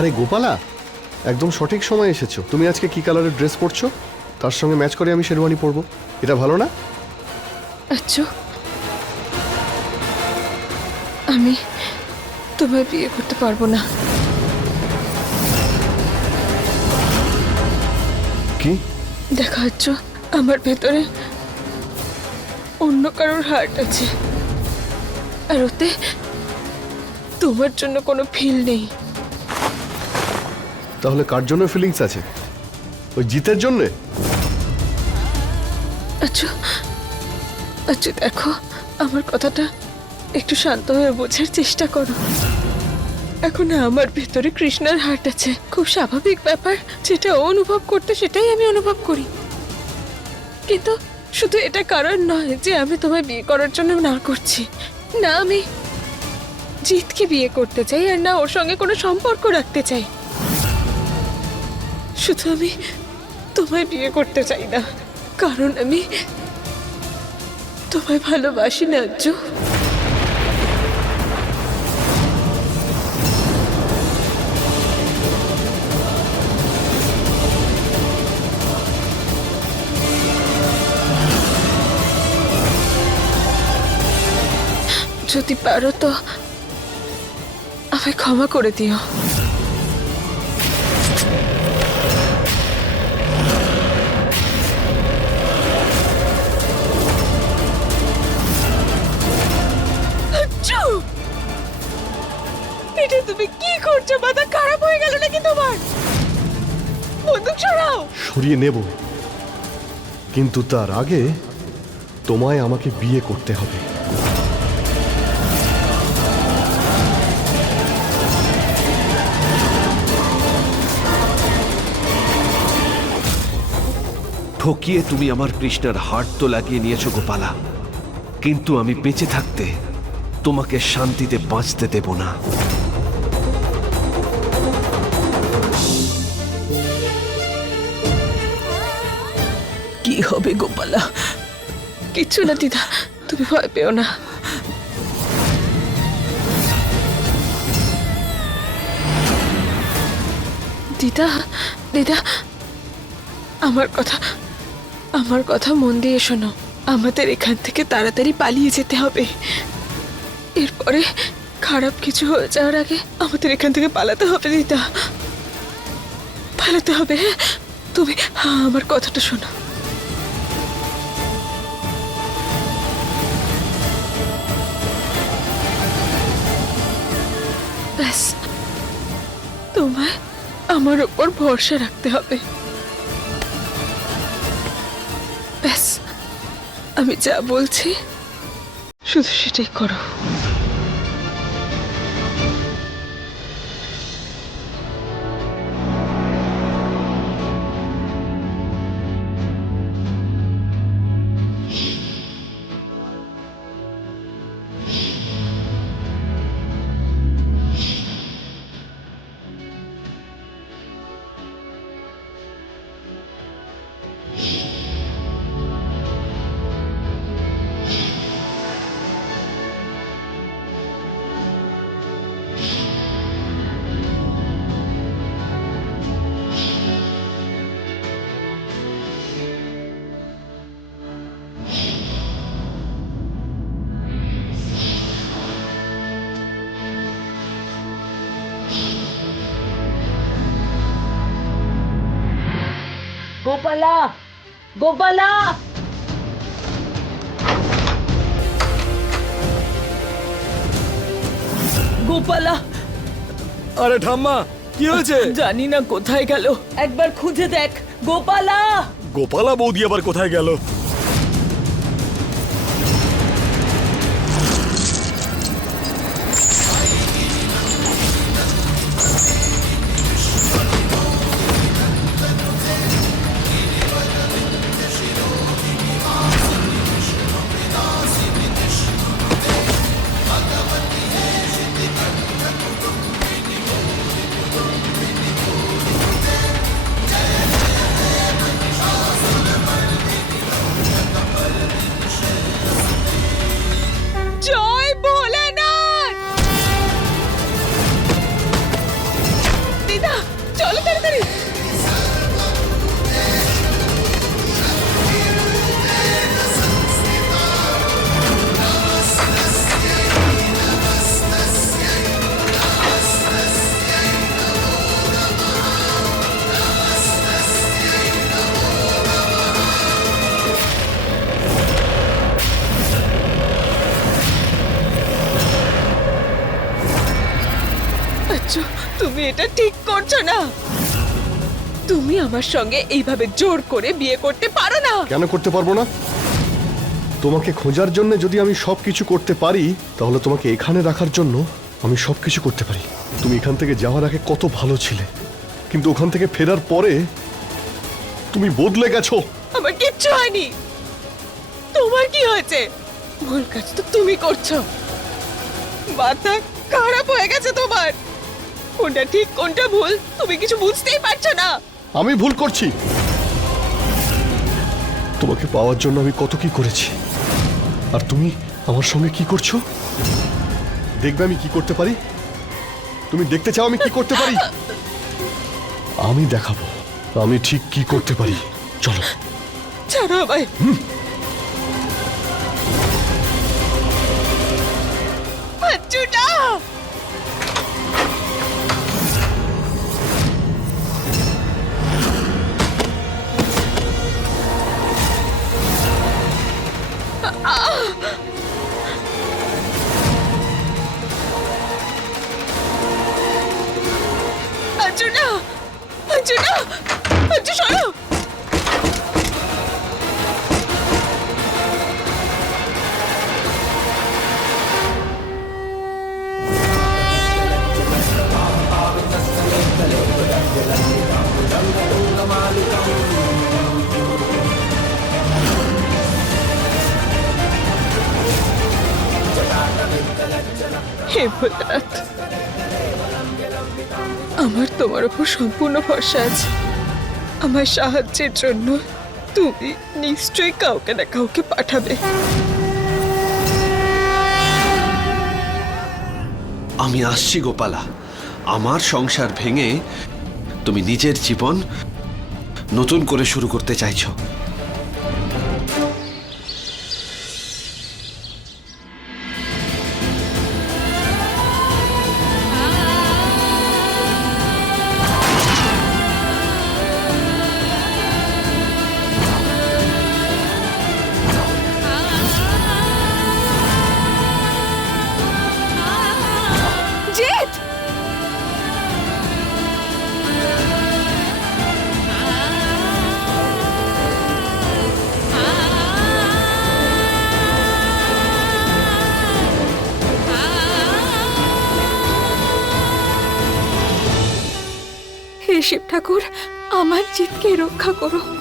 আরে গোপালা একদম সঠিক সময় এসেছ। তুমি আজকে কি কালারের ড্রেস পরছো? তার সঙ্গে ম্যাচ করে আমি শেরওয়ানি পরবো। এটা ভালো না? আচ্ছু। আমি তোমায় বিয়ে করতে পারব না। কি? দেখা আচ্ছু আমার ভেতরে অন্য কারোর হার্ট আছে। আর ওতে তোমার জন্য কোনো ফিল নেই। তাহলে কার জন্য ফিলিংস আছে? ওই জিতের জন্যে? আচ্ছা আচ্ছা দেখো, আমার কথাটা একটু শান্ত হয়ে বোঝার চেষ্টা করো। এখন আমার ভেতরে কৃষ্ণার হার্ট আছে। খুব স্বাভাবিক ব্যাপার, যেটা ও অনুভব করতে সেটাই আমি অনুভব করি। কিন্তু শুধু এটা কারণ নয় যে আমি তোমায় বিয়ে করার জন্য না করছি। না আমি জিতকে বিয়ে করতে চাই আর না ওর সঙ্গে কোনো সম্পর্ক রাখতে চাই। শুধু আমি তোমায় বিয়ে করতে চাই না, কারণ আমি তোমায় ভালোবাসি না, আজ্জু। যদি পারো তো আমায় ক্ষমা করে দিও। করছ মাথা খারাপ হয়ে গেল নাকি তোমার? বন্দুক সরাও। সরিয়ে নেব। কিন্তু তার আগে তোমায় আমাকে বিয়ে করতে হবে। ঠকিয়ে তুমি আমার কৃষ্ণার হাট তো লাগিয়ে নিয়েছো গোপালা। কিন্তু আমি বেঁচে থাকতে তোমাকে শান্তিতে বাঁচতে দেব না। কি হবে, গোপালা। কিচ্ছু না দিদা, তুমি ভয় পেও না। দিদা দিদা, আমার কথা আমার কথা মন দিয়ে শোনো। আমাদের এখান থেকে তাড়াতাড়ি পালিয়ে যেতে হবে। এরপরে খারাপ কিছু হয়ে যাওয়ার আগে আমাদের এখান থেকে পালাতে হবে, দিদা। পালাতে হবে হ্যাঁ? তুমি হ্যাঁ আমার কথাটা শোনো। ব্যাস। তোমায় আমার উপর ভরসা রাখতে হবে। ব্যাস আমি যা বলছি শুধু সেটাই করো। গোপালা গোপালা। গোপালা। আরে ঠাম্মা কি হয়েছে? জানি না কোথায় গেল। একবার খুঁজে দেখ গোপালা। গোপালা বৌদি আবার কোথায় গেল? এটা ঠিক করছ না। তুমি আমার সঙ্গে এইভাবে জোর করে বিয়ে করতে পারো না। কেন করতে পারব না? তোমাকে খোঁজার জন্য যদি আমি সব কিছু করতে পারি তাহলে তোমাকে এখানে রাখার জন্য আমি সব কিছু করতে পারি। তুমি এখান থেকে যাওয়ার আগে কত ভালো ছিলে। কিন্তু ওখান থেকে ফেরার পরে তুমি বদলে গেছো। আমার কিচ্ছু হয়নি। তোমার কি হয়েছে? ভুল কাজ তো তুমি করছ। মাথা খারাপ হয়ে গেছে তোমার। কোনটা ঠিক কোনটা ভুল তুমি কিছু বুঝতেই পারছ না। আমি ভুল করছি। তোমাকে পাওয়ার জন্য আমি কত কি করেছি। আর তুমি আমার সঙ্গে কি করছ? দেখবে আমি কি করতে পারি? তুমি দেখতে চাও আমি কি করতে পারি? আমি দেখাবো আমি ঠিক কি করতে পারি। চলো। ছাড়ো আমায়। আচ্ছুটা সম্পূর্ণ ভরসা আছে। আমার সাহায্যের জন্য তুমি নিশ্চয়ই কাউকে না কাউকে পাঠাবে। আমি আসছি, গোপালা। আমার সংসার ভেঙে তুমি নিজের জীবন নতুন করে শুরু করতে চাইছো। শিব ঠাকুর আমার জিতকে রক্ষা করো।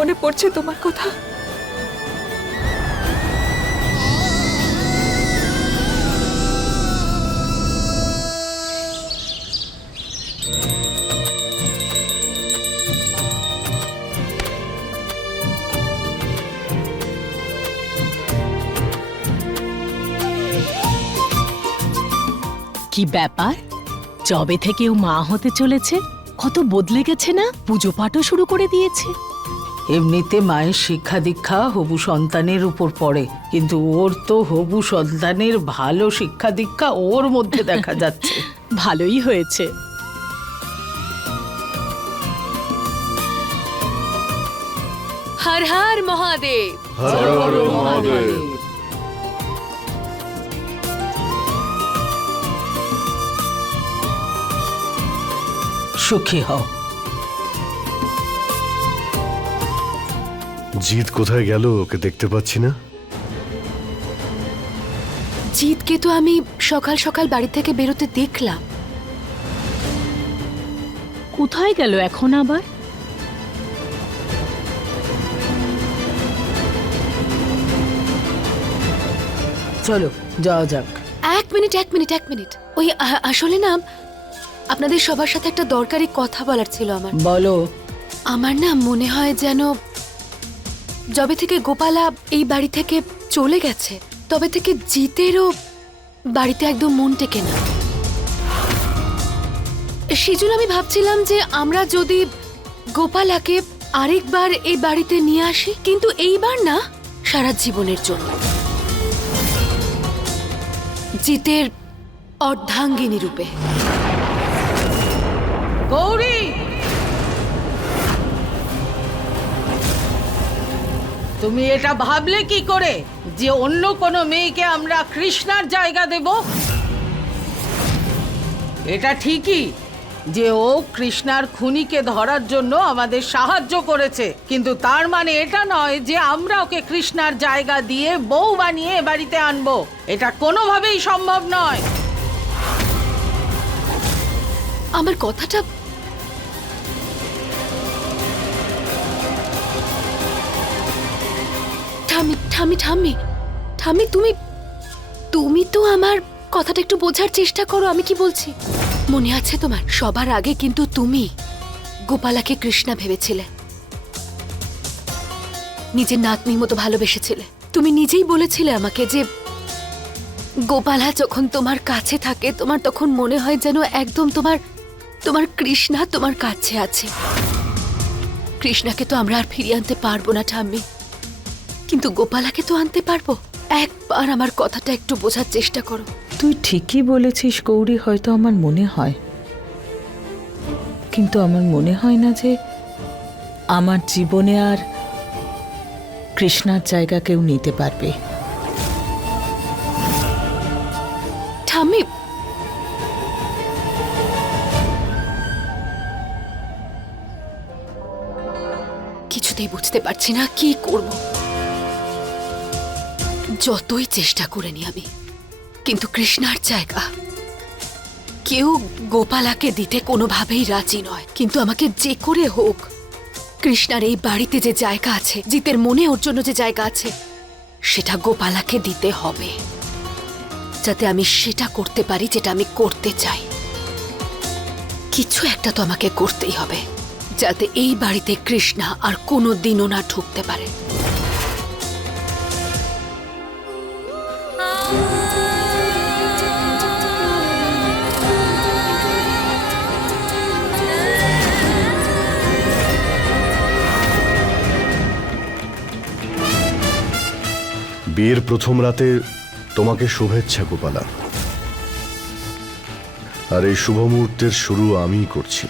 মনে পড়ছে তোমার কথা। কি ব্যাপার? যবে থেকে ও মা হতে চলেছে, কত বদলে গেছে না? পুজো পাঠও শুরু করে দিয়েছে। এমনিতে মায়ের শিক্ষা দীক্ষা হবু সন্তানের উপর পড়ে কিন্তু ওর তো হবু সন্তানের ভালো শিক্ষা দীক্ষা ওর মধ্যে দেখা যাচ্ছে। ভালোই হয়েছে। হর হর মহাদেব। সুখী হও। জিৎ কোথায় গেল ওকে দেখতে পাচ্ছি না। জিতকে তো আমি সকাল সকাল বাড়ি থেকে বেরোতে দেখলাম। কোথায় গেল এখন আবার? চলো যাওয়া যাক। এক মিনিট এক মিনিট এক মিনিট। ওই আ- আসলে না আপনাদের সবার সাথে একটা দরকারি কথা বলার ছিল আমার। বলো। আমার না মনে হয় যেন যবে থেকে গোপালা এই বাড়ি থেকে চলে গেছে, তবে থেকে জিতেরও বাড়িতে একদম মন টেকে না। সেই জন্য আমি ভাবছিলাম যে আমরা যদি গোপালাকে আরেকবার এই বাড়িতে নিয়ে আসি, কিন্তু এইবার না, সারা জীবনের জন্য। জিতের অর্ধাঙ্গিনী রূপে। গৌরী! তুমি এটা ভাবলে কি করে যে অন্য কোনো মেয়েকে আমরা কৃষ্ণার জায়গা দেব? এটা ঠিকই যে ও কৃষ্ণার খুনিকে ধরার জন্য আমাদের সাহায্য করেছে। কিন্তু তার মানে এটা নয় যে আমরা ওকে কৃষ্ণার জায়গা দিয়ে বউ বানিয়ে বাড়িতে আনব। এটা কোনোভাবেই সম্ভব নয়। আমার কথাটা ঠামি ঠামি ঠামি ঠামি তুমি তুমি তো আমার কথাটা একটু বোঝার চেষ্টা করো, আমি কি বলছি? মনে আছে তোমার, সবার আগে কিন্তু তুমি গোপালাকে কৃষ্ণা ভেবেছিলে। নিজের নাতনির মতো ভালোবেসেছিলে। তুমি নিজেই বলেছিলে আমাকে যে গোপালা যখন তোমার কাছে থাকে, তোমার তখন মনে হয় যেন একদম তোমার তোমার কৃষ্ণা তোমার কাছে আছে। কৃষ্ণাকে তো আমরা আর ফিরিয়ে আনতে পারব না, ঠাম্মি। কিন্তু গোপালাকে তো আনতে পারব। একবার আমার কথাটা একটু বোঝার চেষ্টা করো। তুই ঠিকই বলেছিস গৌরী হয়তো আমার মনে হয়। কিন্তু আমার মনে হয় না যে আমার জীবনে আর কৃষ্ণার জায়গা কেউ নিতে পারবে। কিছুতেই বুঝতে পারছি না কি করব। যতই চেষ্টা করে নি আমি, কিন্তু কৃষ্ণার জায়গা। কেউ গোপালাকে দিতে কোনোভাবেই রাজি নয়, কিন্তু আমাকে যে করে হোক, কৃষ্ণার এই বাড়িতে যে জায়গা আছে, জিতের মনে ওর জন্য যে জায়গা আছে, সেটা গোপালাকে দিতে হবে, যাতে আমি সেটা করতে পারি যেটা আমি করতে চাই। কিছু একটা তো আমাকে করতেই হবে, যাতে এই বাড়িতে কৃষ্ণা আর কোনো দিনও না ঢুকতে পারে। বিয়ের প্রথম রাতে তোমাকে শুভেচ্ছা গোপালা। আর এই শুভ মুহূর্তের শুরু আমিই করছি।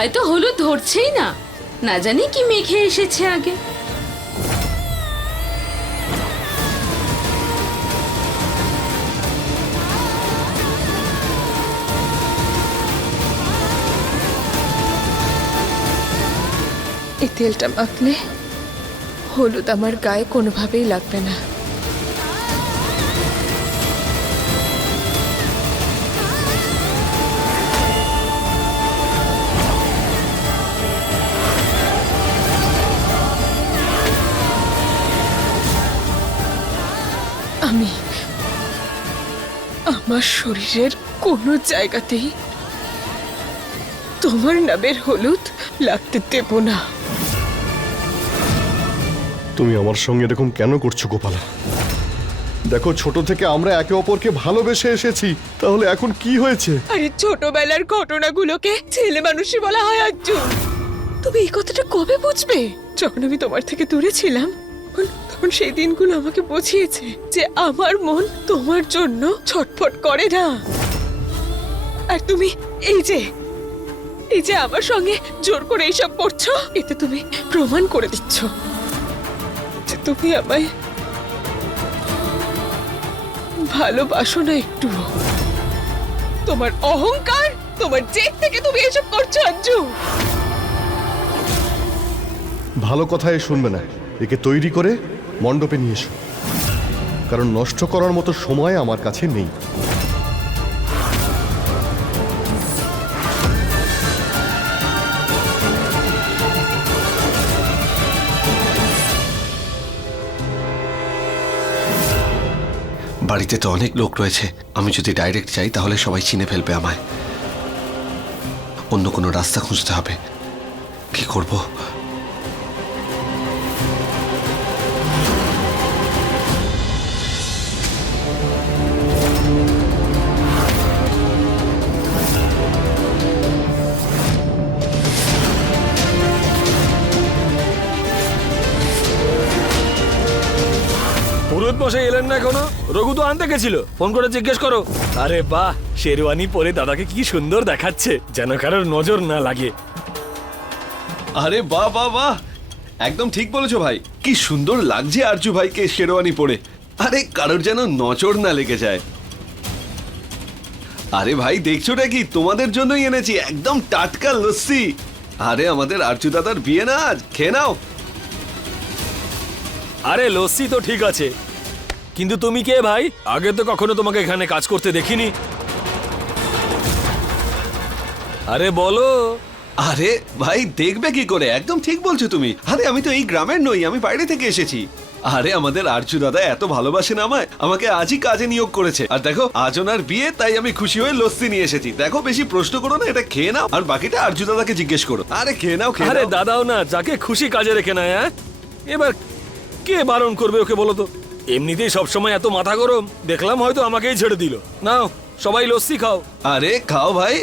গায়ে তো হলুদ ধরছেই না। না জানি কি মেখে এসেছে আগে। এই তেলটা মাখলে হলুদ আমার গায়ে কোনোভাবেই লাগবে না। আমি আমার শরীরের কোনো জায়গাতেই তোমার নামের হলুদ লাগতে দেব না। তুমি আমার সঙ্গে এরকম কেন করছ গোপালা? দেখো ছোট থেকে আমরা একে অপরকে ভালোবেসে এসেছি তাহলে এখন কি হয়েছে? আরে ছোটবেলার ঘটনাগুলোকে ছেলে মানুষই বলা হয় অর্জুন তুমি এই কথাটা কবে বুঝবে? যখন আমি তোমার থেকে দূরে ছিলাম তখন- তখন সেই দিনগুলো আমাকে বুঝিয়েছে যে আমার মন তোমার জন্য ছটফট করে না। আর তুমি এই যে এই যে আমার সঙ্গে জোর করে এইসব করছ, এতে তুমি প্রমাণ করে দিচ্ছ যে তুমি আমায় ভালোবাসো না একটু। তোমার অহংকার, তোমার জেদ থেকে তুমি এসব করছ অঞ্জু ভালো কথা এ শুনবে না। একে তৈরি করে মণ্ডপে নিয়ে এসো। কারণ নষ্ট করার মতো সময় আমার কাছে নেই। বাড়িতে তো অনেক লোক রয়েছে। আমি যদি ডাইরেক্ট যাই, তাহলে সবাই চিনে ফেলবে আমায়। অন্য কোনো রাস্তা খুঁজতে হবে। কি করব? এলেন না এখনও রঘু তো আনতে গেছিল। ফোন করে জিজ্ঞেস করো। আরে বাহ শেরওয়ানি পরে দাদাকে কি সুন্দর দেখাচ্ছে যেন কারোর নজর না লাগে। আরে বাহ বাহ বাহ। একদম ঠিক বলেছ ভাই। কি সুন্দর লাগছে আরজু ভাইকে শেরওয়ানি পরে। আরে কারোর যেন নজর না লেগে যায়। আরে ভাই দেখছোটা কি? তোমাদের জন্যই এনেছি একদম টাটকা লস্যি। আরে আমাদের আরজু দাদার বিয়ে না আজ? খেয়ে নাও। আরে লস্যি তো ঠিক আছে কিন্তু তুমি কে ভাই? আগে তো কখনো তোমাকে এখানে কাজ করতে দেখিনি। আরে বলো। আরে ভাই দেখবে কি করে? একদম ঠিক বলছো তুমি। আরে আমি তো এই গ্রামের নই আমি বাইরে থেকে এসেছি। আরে আমাদের আরজু দাদা এত ভালোবাসেন আমায় আমাকে আজই কাজে নিয়োগ করেছে। আর দেখো আজ ওনার বিয়ে তাই আমি খুশি হয়ে লস্যি নিয়ে এসেছি। দেখো বেশি প্রশ্ন করো না এটা খেয়ে নাও। আর বাকিটা আরজু দাদাকে জিজ্ঞেস করো। আরে খেয়ে নাও খেয়ে আরে দাদাও না যাকে খুশি কাজে রেখে নেয় হ্যাঁ? এবার কে বারণ করবে ওকে বলো তো? এমনিতেই সবসময় এত মাথা গরম দেখলাম হয়তো আমাকেই ছেড়ে দিল। নাও সবাই লস্যি খাও। আরে খাও ভাই।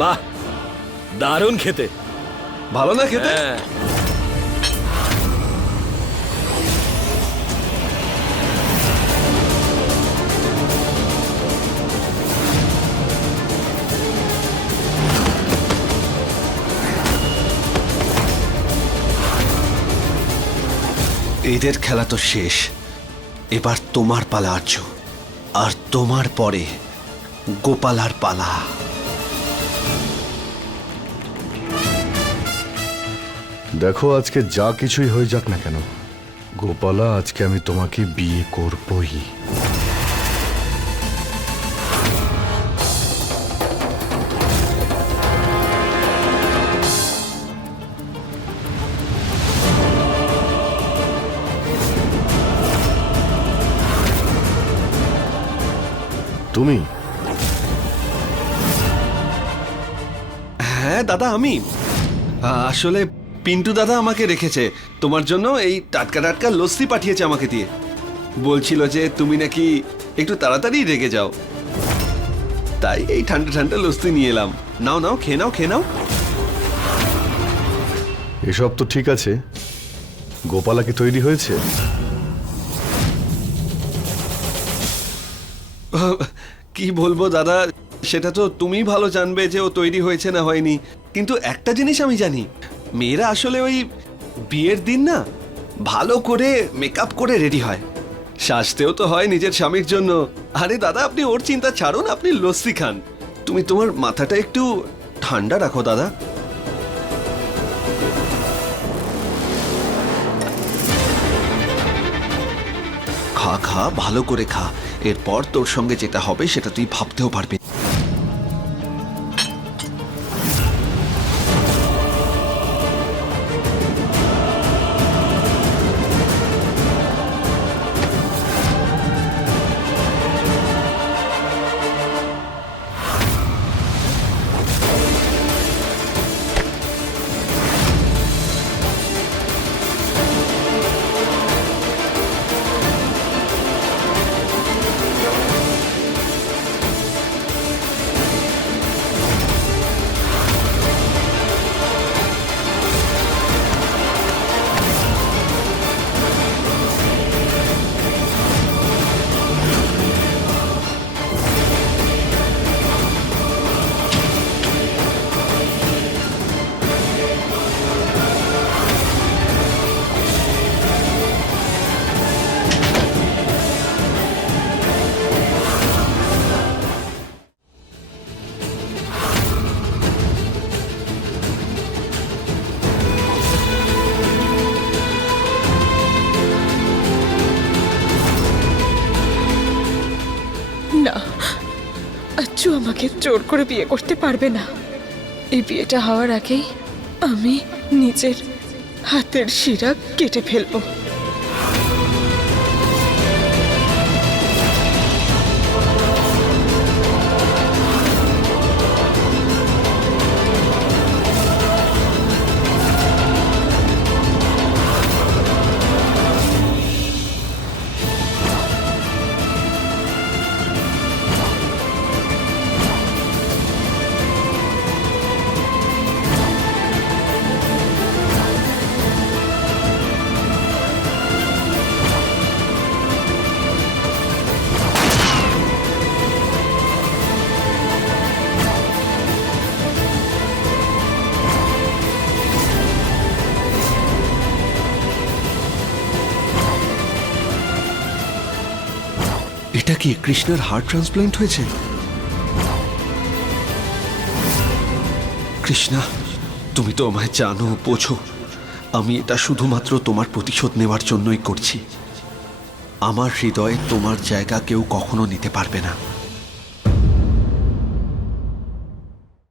বাহ দারুণ খেতে। ভালো না খেতে? এদের খেলা তো শেষ। এবার তোমার পালা, আর্য। আর তোমার পরে গোপালার পালা। দেখো, আজকে যা কিছুই হয়ে যাক না কেন, গোপালা, আজকে আমি তোমাকে বিয়ে করবই। তুমি? হ্যাঁ দাদা আমি। আসলে পিন্টু দাদা আমাকে রেখেছে। তোমার জন্য এই টাটকা টাটকা লস্যি পাঠিয়েছে আমাকে দিয়ে। বলছিল যে তুমি নাকি একটু তাড়াতাড়ি রেগে যাও। তাই এই ঠান্ডা ঠান্ডা লস্যি নিয়ে এলাম। নাও নাও খেয়ে নাও খেয়ে নাও। এসব তো ঠিক আছে। গোপালা কি তৈরি হয়েছে? কি বলব দাদা? সেটা তো তুমি ভালো জানবে যে ও তৈরি হয়েছে না হয়নি। কিন্তু একটা জিনিস আমি জানি, মেয়েরা আসলে ওই বিয়ের দিন না ভালো করে মেকআপ করে রেডি হয়। সাজতেও তো হয় নিজের স্বামীর জন্য। আরে দাদা, আপনি ওর চিন্তা ছাড়ুন, আপনি লস্যি খান। তুমি তোমার মাথাটা একটু ঠান্ডা রাখো দাদা। খা খা ভালো করে খা। এরপর তোর সঙ্গে যেটা হবে সেটা তুই ভাবতেও পারবি কিচ্ছু আমাকে জোর করে বিয়ে করতে পারবে না। এই বিয়েটা হওয়ার আগেই আমি নিজের হাতের শিরা কেটে ফেলব। এটা কি কৃষ্ণার হার্ট ট্রান্সপ্লান্ট হয়েছে? কৃষ্ণা, তুমি তো আমায় জানো, বোঝো। আমি এটা শুধুমাত্র তোমার প্রতিশোধ নেওয়ার জন্যই করছি। আমার হৃদয়ে তোমার জায়গা কেউ কখনো নিতে পারবে না।